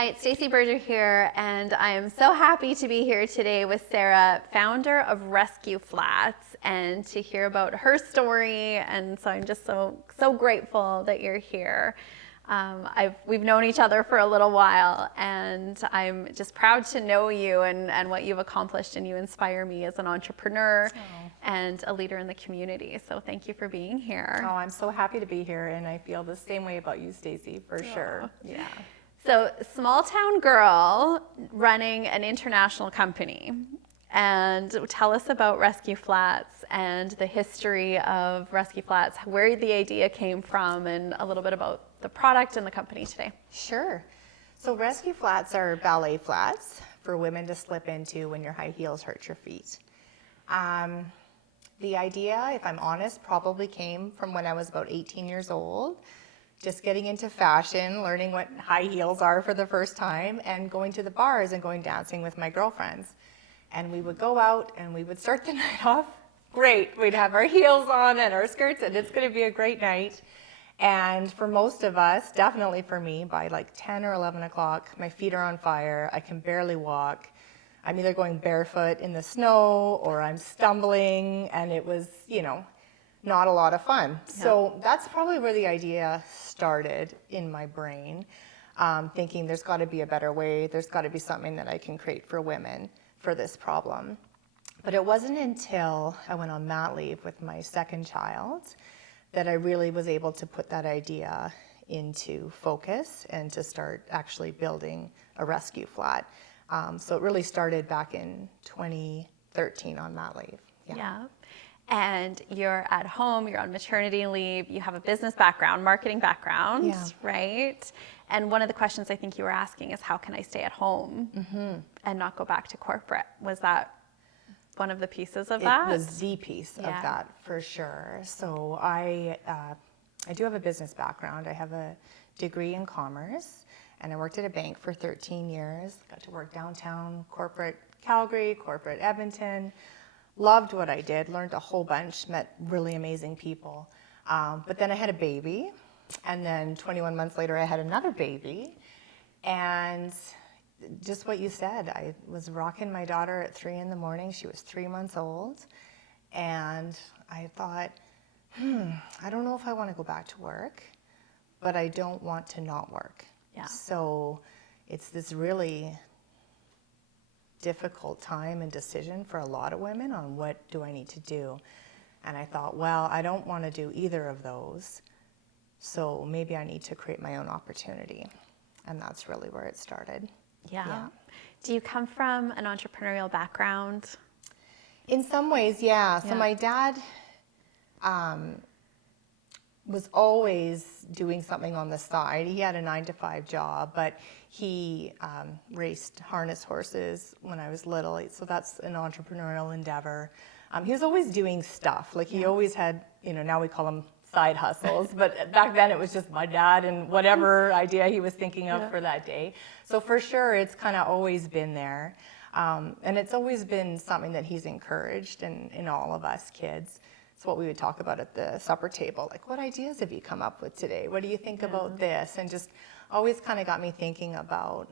Hi, it's Stacey Berger here, and I am so happy to be here today with Sarah, founder of Rescue Flats, and to hear about her story. And so I'm just so grateful that you're here. We've known each other for a little while, and I'm just proud to know you and what you've accomplished, and you inspire me as an entrepreneur and a leader in the community. So thank you for being here. Oh, I'm so happy to be here, and I feel the same way about you, Stacey, for sure. Yeah. So, small town girl running an international company. And tell us about Rescue Flats and the history of Rescue Flats, where the idea came from, and a little bit about the product and the company today. Sure. So Rescue Flats are ballet flats for women to slip into when your high heels hurt your feet. The idea, if I'm honest, probably came from when I was about 18 years old. Just getting into fashion, learning what high heels are for the first time, and going to the bars and going dancing with my girlfriends. And we would go out and we would start the night off great. We'd have our heels on and our skirts, and it's going to be a great night. And for most of us, definitely for me, by like 10 or 11 o'clock, my feet are on fire. I can barely walk. I'm either going barefoot in the snow or I'm stumbling, and it was, not a lot of fun. Yeah. So that's probably where the idea started in my brain, thinking there's got to be a better way. There's got to be something that I can create for women for this problem. But it wasn't until I went on mat leave with my second child that I really was able to put that idea into focus and to start actually building a rescue flat. So it really started back in 2013 on mat leave. Yeah. And you're at home, you're on maternity leave, you have a business background, marketing background, right? And one of the questions I think you were asking is, how can I stay at home and not go back to corporate? Was that one of the pieces of that? It was the piece of that, for sure. So I do have a business background. I have a degree in commerce, and I worked at a bank for 13 years. Got to work downtown, corporate Calgary, corporate Edmonton. Loved what I did, learned a whole bunch, met really amazing people. But then I had a baby, and then 21 months later I had another baby. And just what you said, I was rocking my daughter at 3 a.m. She was 3 months old. And I thought, I don't know if I want to go back to work, but I don't want to not work. Yeah. So it's this really difficult time and decision for a lot of women on what do I need to do. And I thought, well, I don't want to do either of those, so maybe I need to create my own opportunity. And that's really where it started. Yeah. Do you come from an entrepreneurial background? In some ways, yeah. So my dad was always doing something on the side. He had a 9-to-5 job, but he raced harness horses when I was little. So that's an entrepreneurial endeavor. He was always doing stuff. Like he always had, now we call them side hustles, but back then it was just my dad and whatever idea he was thinking of for that day. So for sure, it's kind of always been there. And it's always been something that he's encouraged in all of us kids. It's what we would talk about at the supper table. Like, what ideas have you come up with today? What do you think about this? And just always kind of got me thinking about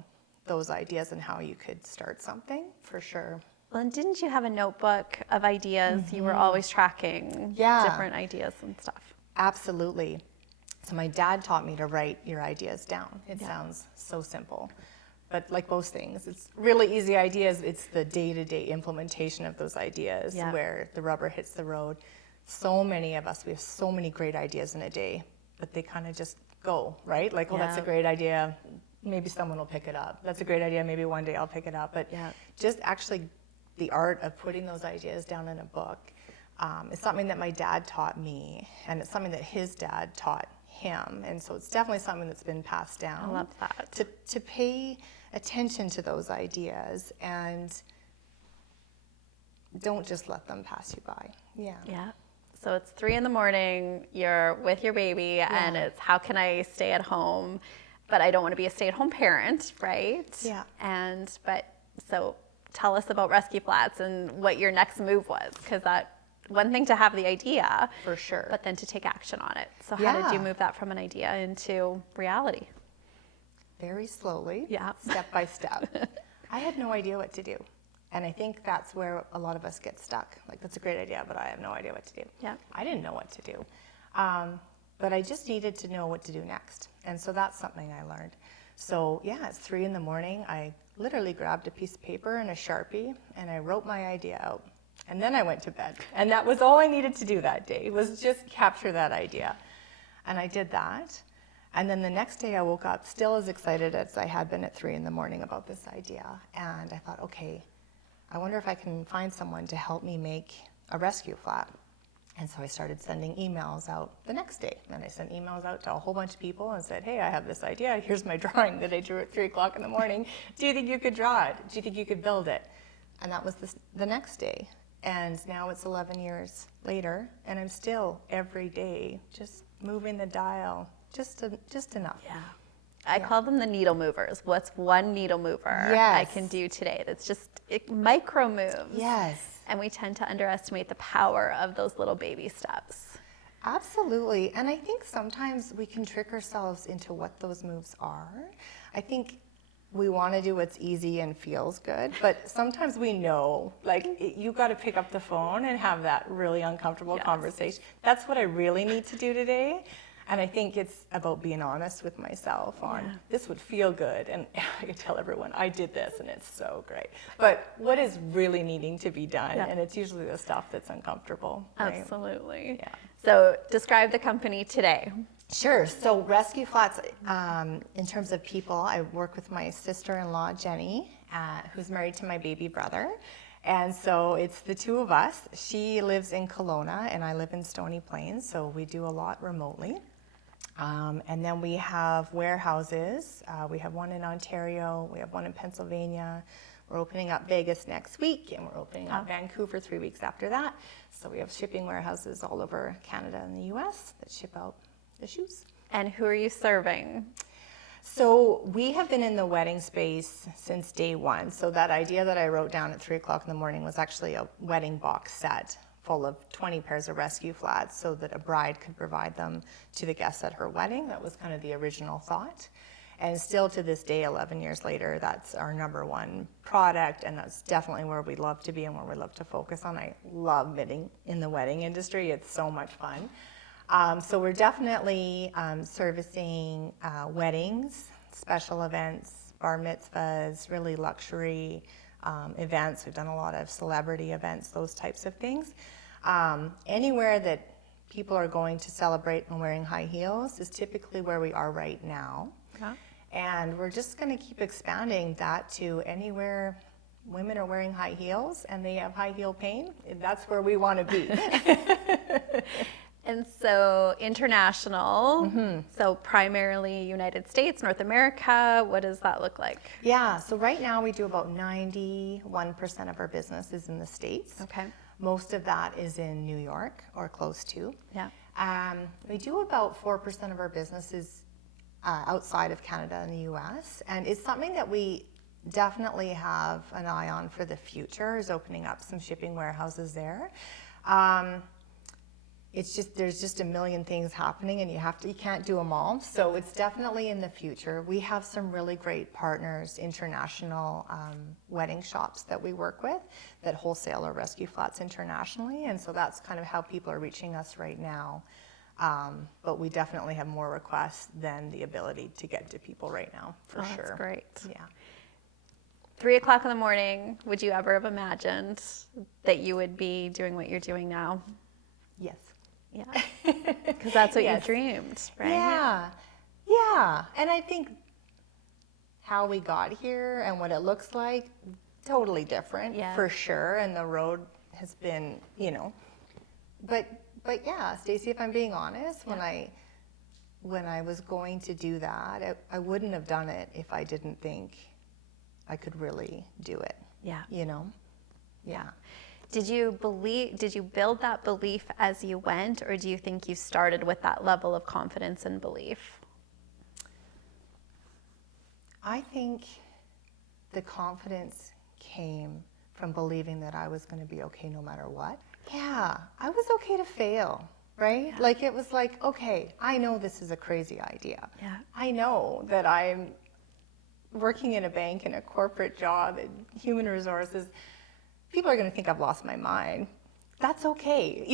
those ideas and how you could start something, for sure. Well, and didn't you have a notebook of ideas? You were always tracking different ideas and stuff. Absolutely. So my dad taught me to write your ideas down. It sounds so simple. But like most things, it's really easy ideas. It's the day-to-day implementation of those ideas where the rubber hits the road. So many of us, we have so many great ideas in a day, but they kind of just go, right? Like, oh, that's a great idea. Maybe someone will pick it up. That's a great idea. Maybe one day I'll pick it up. But just actually the art of putting those ideas down in a book is something that my dad taught me, and it's something that his dad taught him. And so it's definitely something that's been passed down. I love that. To pay attention to those ideas and don't just let them pass you by. Yeah. So it's 3 a.m, you're with your baby, and it's, how can I stay at home, but I don't want to be a stay-at-home parent, right? Yeah. So tell us about Rescue Flats and what your next move was, because that one thing to have the idea, for sure, but then to take action on it. So how did you move that from an idea into reality? very slowly, Yeah. step by step. I had no idea what to do. And I think that's where a lot of us get stuck. Like, that's a great idea, but I have no idea what to do. Yeah. I didn't know what to do. But I just needed to know what to do next. And so that's something I learned. So yeah, it's 3 a.m. I literally grabbed a piece of paper and a Sharpie, and I wrote my idea out. And then I went to bed. And that was all I needed to do that day, was just capture that idea. And I did that. And then the next day I woke up still as excited as I had been at 3 a.m. about this idea. And I thought, okay, I wonder if I can find someone to help me make a rescue flat. And so I started sending emails out the next day. And I sent emails out to a whole bunch of people and said, hey, I have this idea. Here's my drawing that I drew at 3 o'clock in the morning. Do you think you could draw it? Do you think you could build it? And that was the next day. And now it's 11 years later, and I'm still every day just moving the dial, just enough. Yeah. I call them the needle movers. What's one needle mover I can do today that's just micro moves? Yes. And we tend to underestimate the power of those little baby steps. Absolutely. And I think sometimes we can trick ourselves into what those moves are. I think we want to do what's easy and feels good, but sometimes we know, like, you got to pick up the phone and have that really uncomfortable conversation. That's what I really need to do today. And I think it's about being honest with myself on this would feel good. And I can tell everyone I did this and it's so great. But what is really needing to be done? Yeah. And it's usually the stuff that's uncomfortable. Right? Absolutely. Yeah. So describe the company today. Sure. So Rescue Flats, in terms of people, I work with my sister-in-law, Jenny, who's married to my baby brother. And so it's the two of us. She lives in Kelowna and I live in Stony Plains, so we do a lot remotely. And then we have warehouses. We have one in Ontario, we have one in Pennsylvania. We're opening up Vegas next week, and we're opening up Vancouver 3 weeks after that. So we have shipping warehouses all over Canada and the US that ship out the shoes. And who are you serving? So we have been in the wedding space since day one. So that idea that I wrote down at 3 o'clock in the morning was actually a wedding box set full of 20 pairs of rescue flats so that a bride could provide them to the guests at her wedding. That was kind of the original thought. And still to this day, 11 years later, that's our number one product, and that's definitely where we love to be and where we love to focus on. I love bidding in the wedding industry. It's so much fun. So we're definitely servicing weddings, special events, bar mitzvahs, really luxury events. We've done a lot of celebrity events, those types of things. Anywhere that people are going to celebrate and wearing high heels is typically where we are right now. Yeah. And we're just going to keep expanding that to anywhere women are wearing high heels and they have high heel pain. That's where we want to be. And so international, so primarily United States, North America, what does that look like? Yeah, so right now we do about 91% of our business is in the States. Okay. Most of that is in New York or close to. Yeah. We do about 4% of our business is outside of Canada and the US, and it's something that we definitely have an eye on for the future, is opening up some shipping warehouses there. It's just, there's just a million things happening and you can't do them all. So it's definitely in the future. We have some really great partners, international wedding shops that we work with that wholesale our rescue flats internationally. And so that's kind of how people are reaching us right now. But we definitely have more requests than the ability to get to people right now, for sure. That's great. Yeah. 3 o'clock in the morning, would you ever have imagined that you would be doing what you're doing now? Yes. Yeah, because that's what Yes. you dreamed, right? Yeah, yeah. And I think how we got here and what it looks like, totally different, Yeah. for sure. And the road has been, but yeah, Stacey, if I'm being honest, when I was going to do that, I wouldn't have done it if I didn't think I could really do it. Yeah. Yeah. Did you build that belief as you went, or do you think you started with that level of confidence and belief? I think the confidence came from believing that I was going to be okay no matter what. Yeah, I was okay to fail, right? Yeah. Like, it was like, okay, I know this is a crazy idea. Yeah. I know that I'm working in a bank in a corporate job in human resources, people are going to think I've lost my mind. That's okay,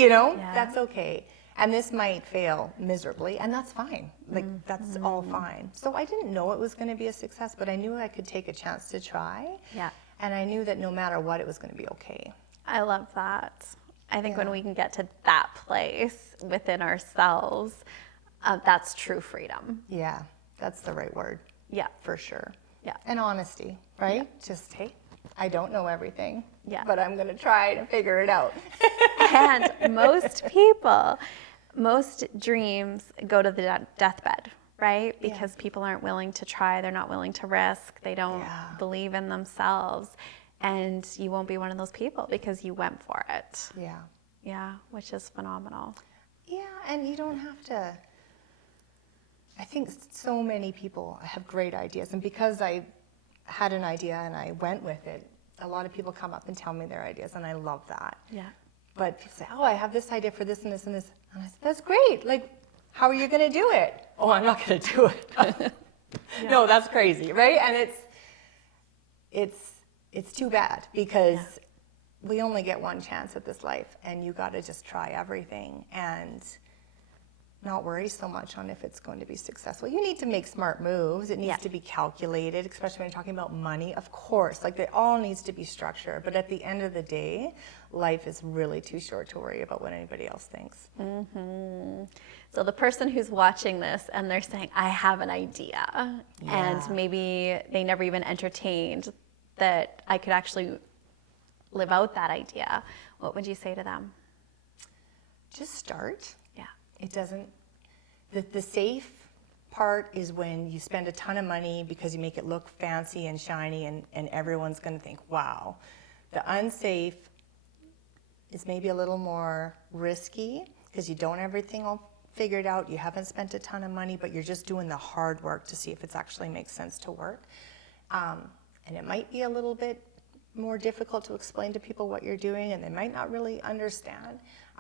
that's okay. And this might fail miserably, and that's fine. Like, that's all fine. So I didn't know it was going to be a success, but I knew I could take a chance to try. Yeah. And I knew that no matter what, it was going to be okay. I love that. I think when we can get to that place within ourselves, that's true freedom. Yeah, that's the right word. Yeah. For sure. Yeah. And honesty, right? Yeah. Just, hey, I don't know everything, but I'm going to try to figure it out. And most dreams go to the deathbed, right? Because people aren't willing to try, they're not willing to risk, they don't believe in themselves. And you won't be one of those people because you went for it. Yeah. Yeah, which is phenomenal. Yeah, and you don't have to. I think so many people have great ideas, and because I had an idea and I went with it, a lot of people come up and tell me their ideas, and I love that. Yeah. But people say, oh, I have this idea for this and this and this. And I said, that's great. Like, how are you going to do it? Oh, I'm not going to do it. No, that's crazy, right? And it's too bad because we only get one chance at this life, and you got to just try everything and not worry so much on if it's going to be successful. You need to make smart moves. It needs to be calculated, especially when you're talking about money. Of course, like, it all needs to be structured. But at the end of the day, life is really too short to worry about what anybody else thinks. Mm-hmm. So the person who's watching this and they're saying, I have an idea, and maybe they never even entertained that I could actually live out that idea, what would you say to them? Just start. Yeah. It doesn't, the safe part is when you spend a ton of money because you make it look fancy and shiny, and everyone's going to think, wow. The unsafe is maybe a little more risky because you don't have everything all figured out. You haven't spent a ton of money, but you're just doing the hard work to see if it actually makes sense to work. And it might be a little bit more difficult to explain to people what you're doing, and they might not really understand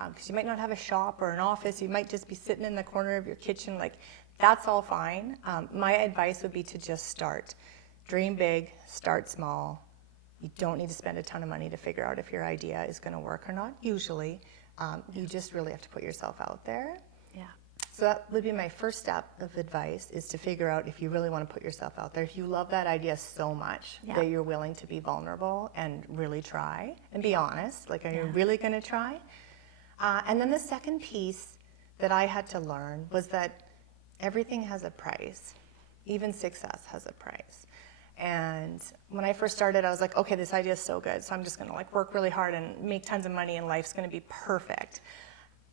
because you might not have a shop or an office. You might just be sitting in the corner of your kitchen. Like, that's all fine. My advice would be to just start. Dream big, start small. You don't need to spend a ton of money to figure out if your idea is going to work or not, usually. You just really have to put yourself out there. Yeah. So that would be my first step of advice, is to figure out if you really want to put yourself out there. If you love that idea so much that you're willing to be vulnerable and really try and be honest, like, are you really going to try? And then the second piece that I had to learn was that everything has a price. Even success has a price. And when I first started, I was like, okay, this idea is so good, so I'm just going to, like, work really hard and make tons of money, and life's going to be perfect.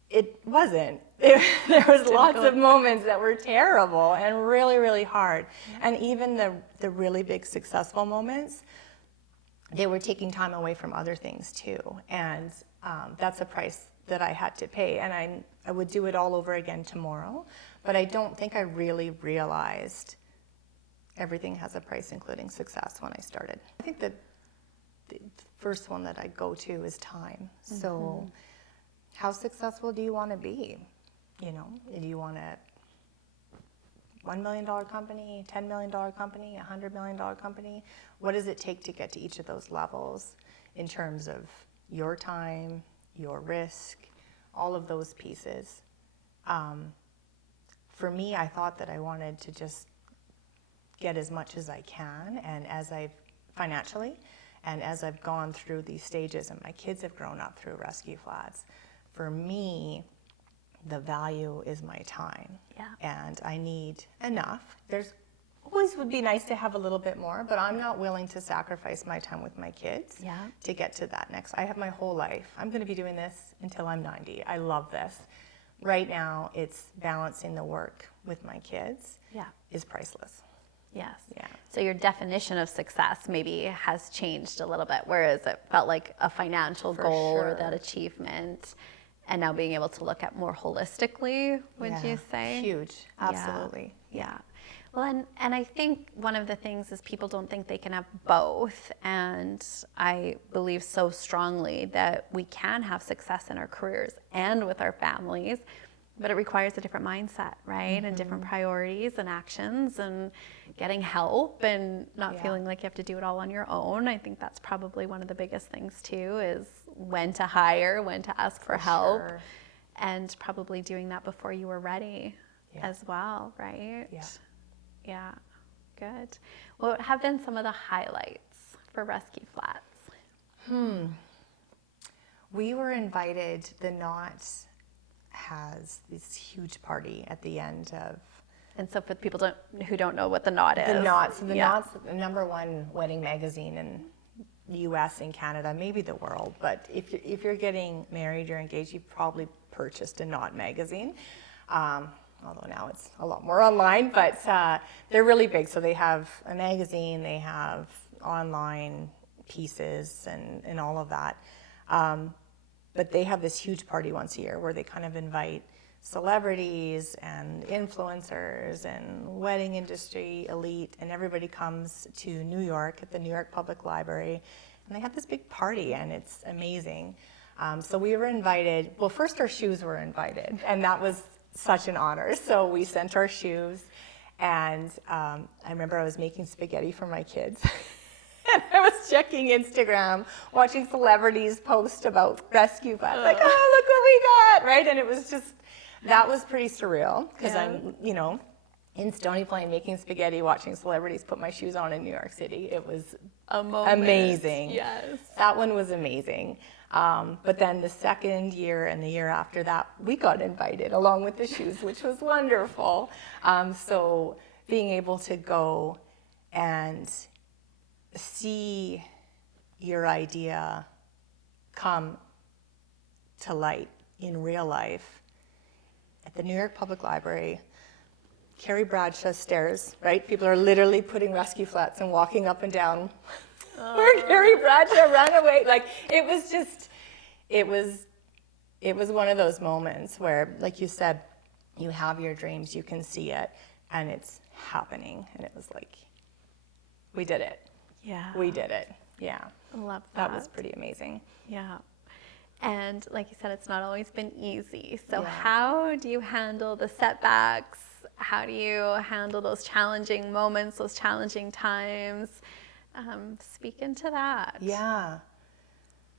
It wasn't. There was lots of moments that were terrible and really, really hard. And even the really big successful moments, they were taking time away from other things too. And that's a price that I had to pay. And I would do it all over again tomorrow. But I don't think I really realized everything has a price, including success, when I started. I think that the first one that I go to is time. Mm-hmm. So how successful do you want to be? Do you want a $1 million company, $10 million company, $100 million company? What does it take to get to each of those levels in terms of your time, your risk, all of those pieces? For me, I thought that I wanted to just get as much as I can, and as I've financially, and as I've gone through these stages, and my kids have grown up through Rescue Flats, for me, the value is my time. Yeah. And I need enough. There's always would be nice to have a little bit more, but I'm not willing to sacrifice my time with my kids to get to that next. I have my whole life. I'm going to be doing this until I'm 90. I love this. Right now, it's balancing the work with my kids is priceless. Yes. Yeah. So your definition of success maybe has changed a little bit, whereas it felt like a financial goal or that achievement, and now being able to look at more holistically, would you say? Huge. Absolutely. Yeah. Well, and I think one of the things is people don't think they can have both, and I believe so strongly that we can have success in our careers and with our families, But it requires a different mindset, right? And different priorities and actions and getting help and not feeling like you have to do it all on your own. I think that's probably one of the biggest things too, is when to hire, when to ask for help, and probably doing that before you were ready as well, right? Yeah, good. What have been some of the highlights for Rescue Flats? We were invited, the Knot has this huge party at the end of... And so for people who don't know what the Knot is. The Knot, so the Knot's the #1 wedding magazine in the US and Canada, maybe the world, but if you're getting married, you're engaged, you've probably purchased a Knot magazine. Although now it's a lot more online, but they're really big. So they have a magazine, they have online pieces and all of that. But they have this huge party once a year where they kind of invite celebrities and influencers and wedding industry elite, and everybody comes to New York at the New York Public Library, and they have this big party, and it's amazing. So we were invited. Well, first our shoes were invited, and that was such an honor. So we sent our shoes, and I remember I was making spaghetti for my kids. And I was checking Instagram, watching celebrities post about Rescue Flats, like, oh, look what we got, right? And it was just, that was pretty surreal, because I'm, in Stony Plain making spaghetti, watching celebrities put my shoes on in New York City. It was amazing. Yes. That one was amazing. But then the second year and the year after that, we got invited along with the shoes, which was wonderful. So being able to go and see your idea come to light in real life at the New York Public Library, Carrie Bradshaw stairs, right? People are literally putting Rescue Flats and walking up and down where Carrie Bradshaw ran away. Like, it was just, it was one of those moments where, like you said, you have your dreams, you can see it, and it's happening. And it was like, we did it. Yeah. We did it. Yeah. I love that. That was pretty amazing. Yeah. And like you said, it's not always been easy. So how do you handle the setbacks? How do you handle those challenging moments, those challenging times? Speak into that. Yeah.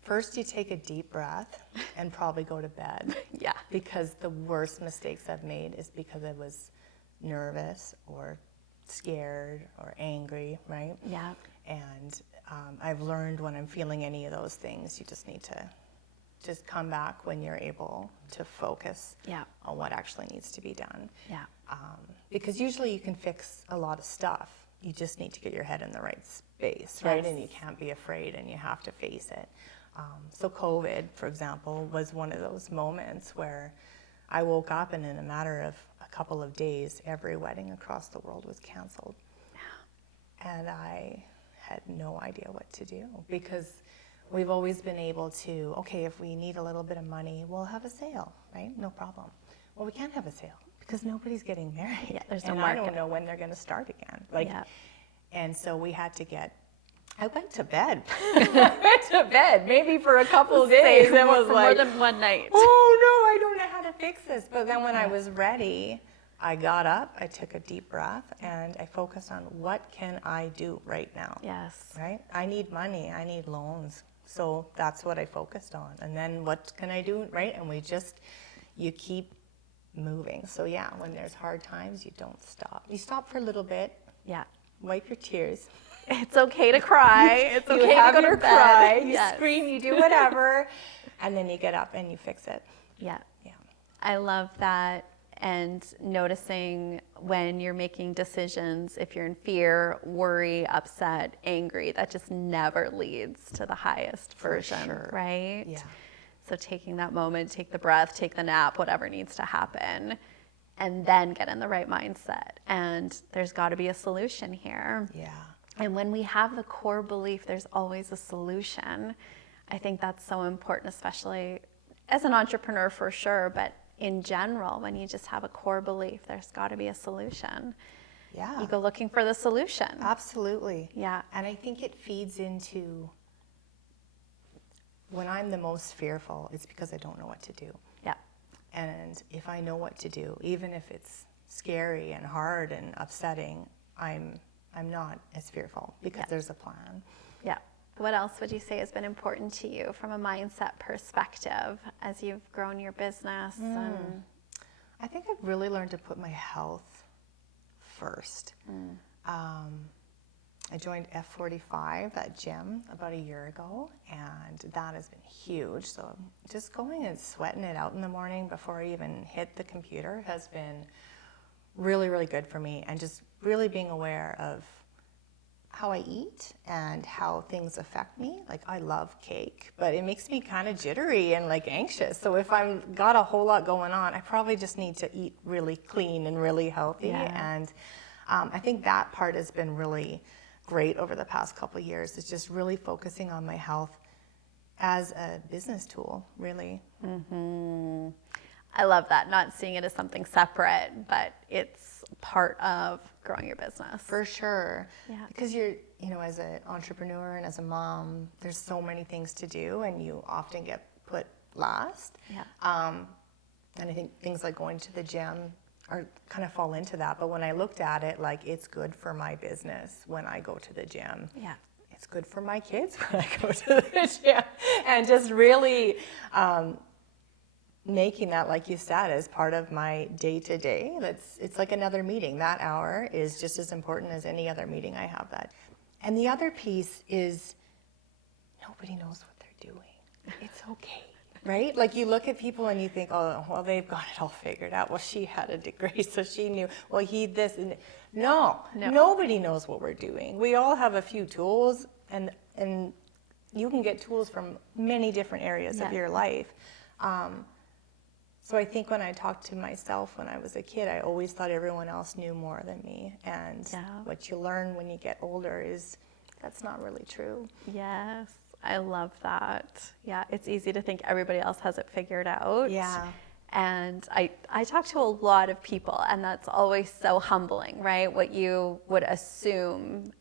First, you take a deep breath and probably go to bed. Yeah. Because the worst mistakes I've made is because I was nervous or scared or angry, right? Yeah. And I've learned when I'm feeling any of those things, you just need to just come back when you're able to focus on what actually needs to be done. Yeah. Because usually you can fix a lot of stuff. You just need to get your head in the right space, right? And you can't be afraid, and you have to face it. So COVID, for example, was one of those moments where I woke up and in a matter of a couple of days, every wedding across the world was canceled. And I had no idea what to do, because we've always been able to, okay, if we need a little bit of money, we'll have a sale, right? No problem. Well, we can't have a sale because nobody's getting married. Yeah, there's no and market. I don't know when they're going to start again. And so we had to I went to bed. I went to bed, maybe for a couple of days. It was like, more than one night. Oh no, I don't know how to fix this. But then when I was ready, I got up, I took a deep breath, and I focused on what can I do right now. Yes. Right? I need money, I need loans. So that's what I focused on. And then what can I do, right? And you keep moving. So yeah, when there's hard times, you don't stop. You stop for a little bit. Yeah. Wipe your tears. It's okay to cry. It's okay you have to go your to bed. cry, you scream, you do whatever, and then you get up and you fix it. Yeah. Yeah. I love that. And noticing when you're making decisions, if you're in fear, worry, upset, angry, that just never leads to the highest version, right? Yeah. So taking that moment, take the breath, take the nap, whatever needs to happen, and then get in the right mindset. And there's got to be a solution here. Yeah. And when we have the core belief there's always a solution, I think that's so important, especially as an entrepreneur for sure, but in general, when you just have a core belief there's got to be a solution. Yeah. You go looking for the solution. Absolutely. Yeah. And I think it feeds into, when I'm the most fearful, it's because I don't know what to do. Yeah. And if I know what to do, even if it's scary and hard and upsetting, I'm not as fearful because there's a plan. Yeah. What else would you say has been important to you from a mindset perspective as you've grown your business? And I think I've really learned to put my health first. I joined F45, that gym, about a year ago, and that has been huge. So just going and sweating it out in the morning before I even hit the computer has been really, really good for me, and just really being aware of how I eat and how things affect me. Like, I love cake, but it makes me kind of jittery and like anxious. So if I've got a whole lot going on, I probably just need to eat really clean and really healthy. And I think that part has been really great over the past couple of years. It's just really focusing on my health as a business tool, really. I love that, not seeing it as something separate, but it's part of growing your business. For sure. Yeah. Because you're, as an entrepreneur and as a mom, there's so many things to do, and you often get put last. Yeah. And I think things like going to the gym kind of fall into that. But when I looked at it, like, it's good for my business when I go to the gym. Yeah. It's good for my kids when I go to the gym. And just really making that, like you said, as part of my day-to-day. It's like another meeting. That hour is just as important as any other meeting I have that. And the other piece is nobody knows what they're doing. It's okay. Right? Like, you look at people and you think, oh, well, they've got it all figured out. Well, she had a degree, so she knew. Well, he this. And no, nobody knows what we're doing. We all have a few tools, and you can get tools from many different areas of your life. So I think when I talked to myself when I was a kid, I always thought everyone else knew more than me. And what you learn when you get older is that's not really true. Yes. I love that. Yeah, it's easy to think everybody else has it figured out. Yeah. And I talk to a lot of people, and that's always so humbling, right? What you would assume.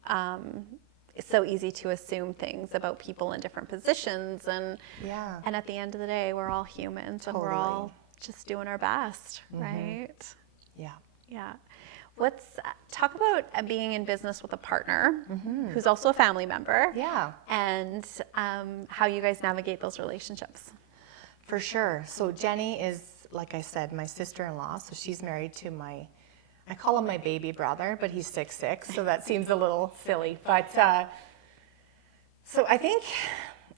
It's so easy to assume things about people in different positions. And at the end of the day, we're all humans, and we're all just doing our best, right? Yeah. Yeah. Let's talk about being in business with a partner who's also a family member. Yeah. And how you guys navigate those relationships. For sure. So Jenny is, like I said, my sister-in-law. So she's married to I call him my baby brother, but he's 6'6", so that seems a little silly. But so I think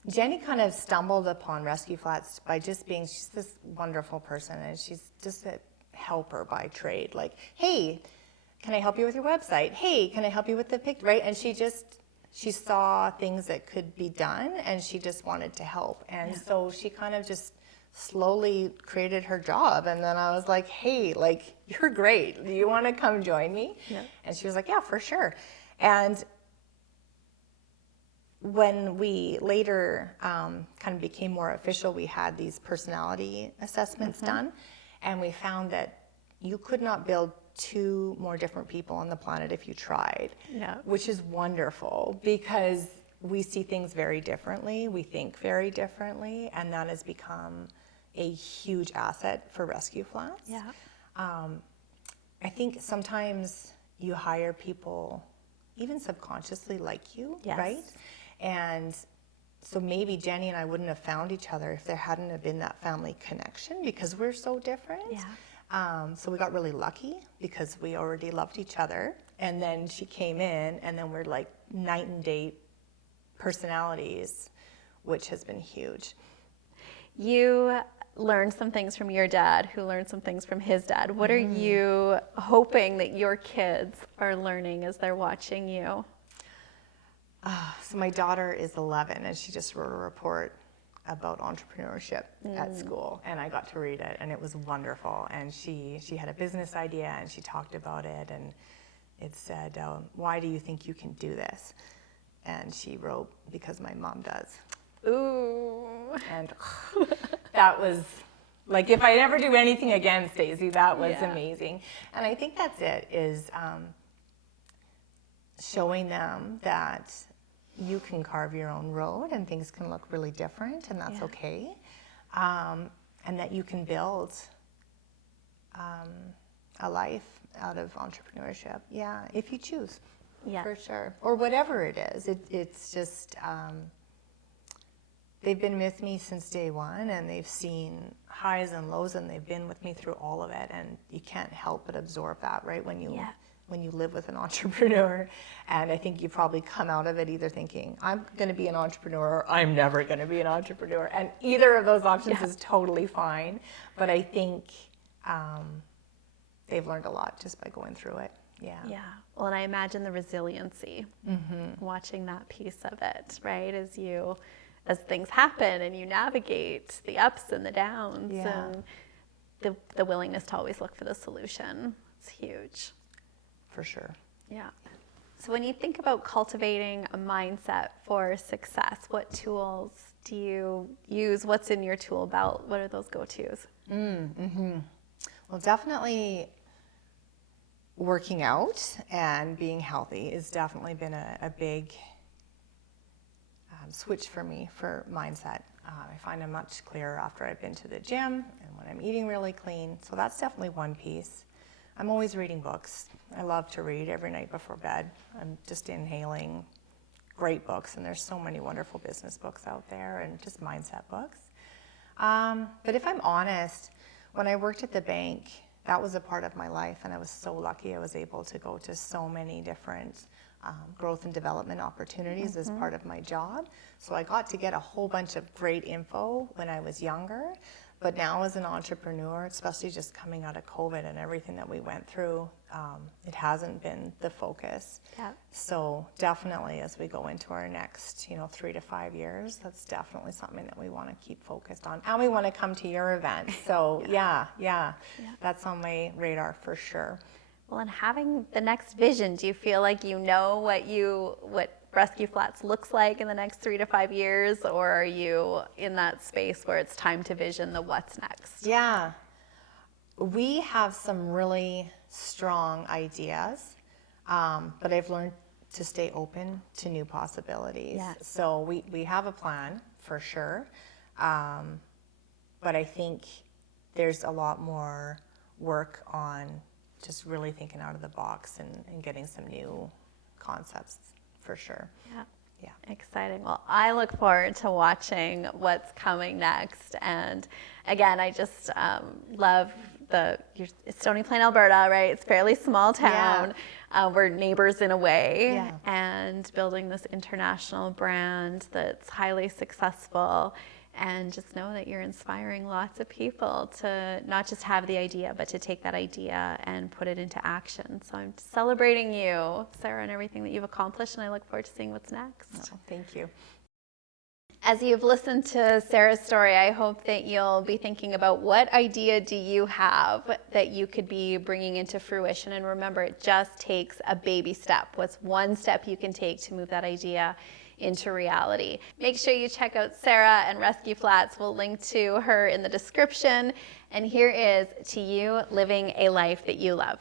Jenny kind of stumbled upon Rescue Flats by just she's this wonderful person, and she's just a helper by trade. Like, hey, can I help you with your website? Hey, can I help you with the picture? Right? And she saw things that could be done, and she just wanted to help. And so she kind of just slowly created her job. And then I was like, hey, like, you're great. Do you want to come join me? Yeah. And she was like, yeah, for sure. And when we later kind of became more official, we had these personality assessments done, and we found that you could not build 2 more different people on the planet if you tried, which is wonderful because we see things very differently, we think very differently, and that has become a huge asset for Rescue Flats. Yeah. I think sometimes you hire people even subconsciously like you, right? And so maybe Jenny and I wouldn't have found each other if there hadn't have been that family connection because we're so different. So we got really lucky because we already loved each other. And then she came in, and then we're like night and day personalities, which has been huge. You learned some things from your dad, who learned some things from his dad. What are you hoping that your kids are learning as they're watching you? So my daughter is 11, and she just wrote a report about entrepreneurship at school, and I got to read it, and it was wonderful. And she had a business idea, and she talked about it, and it said, why do you think you can do this? And she wrote, because my mom does. Ooh. And that was, like, if I never do anything again, Stacey, that was amazing. And I think that's it, is showing them that you can carve your own road and things can look really different, and that's okay. And that you can build a life out of entrepreneurship. Yeah, if you choose, Yeah. for sure. Or whatever it is. It's just, they've been with me since day one, and they've seen highs and lows, and they've been with me through all of it. And you can't help but absorb that, right? When you live with an entrepreneur. And I think you probably come out of it either thinking, I'm going to be an entrepreneur, or I'm never going to be an entrepreneur. And either of those options is totally fine. But I think they've learned a lot just by going through it. Yeah. Yeah. Well, and I imagine the resiliency, watching that piece of it, right? As things happen and you navigate the ups and the downs, and the willingness to always look for the solution. It's huge. For sure. Yeah. So when you think about cultivating a mindset for success, what tools do you use? What's in your tool belt? What are those go-tos? Well, definitely working out and being healthy has definitely been a big switch for me for mindset. I find I'm much clearer after I've been to the gym and when I'm eating really clean. So that's definitely one piece. I'm always reading books. I love to read every night before bed. I'm just inhaling great books, and there's so many wonderful business books out there and just mindset books. But if I'm honest, when I worked at the bank, that was a part of my life, and I was so lucky I was able to go to so many different growth and development opportunities as part of my job. So I got to get a whole bunch of great info when I was younger. But now as an entrepreneur, especially just coming out of COVID and everything that we went through, it hasn't been the focus. Yeah. So definitely as we go into our next, 3 to 5 years, that's definitely something that we want to keep focused on. And we want to come to your event. So yeah, that's on my radar for sure. Well, and having the next vision, do you feel like you know what Rescue Flats looks like in the next 3 to 5 years, or are you in that space where it's time to vision the what's next? Yeah, we have some really strong ideas, but I've learned to stay open to new possibilities. Yes. So we have a plan for sure, but I think there's a lot more work on just really thinking out of the box and getting some new concepts for sure. Yeah. Exciting. Well, I look forward to watching what's coming next. And again, I just love it's Stony Plain, Alberta, right? It's a fairly small town. We're neighbors in a way. Yeah. And building this international brand that's highly successful. And just know that you're inspiring lots of people to not just have the idea, but to take that idea and put it into action. So I'm celebrating you, Sarah, and everything that you've accomplished, and I look forward to seeing what's next. Oh, thank you. As you've listened to Sarah's story, I hope that you'll be thinking about what idea do you have that you could be bringing into fruition. And remember, it just takes a baby step. What's one step you can take to move that idea into reality? Make sure you check out Sarah and Rescue Flats. We'll link to her in the description. And here is to you living a life that you love.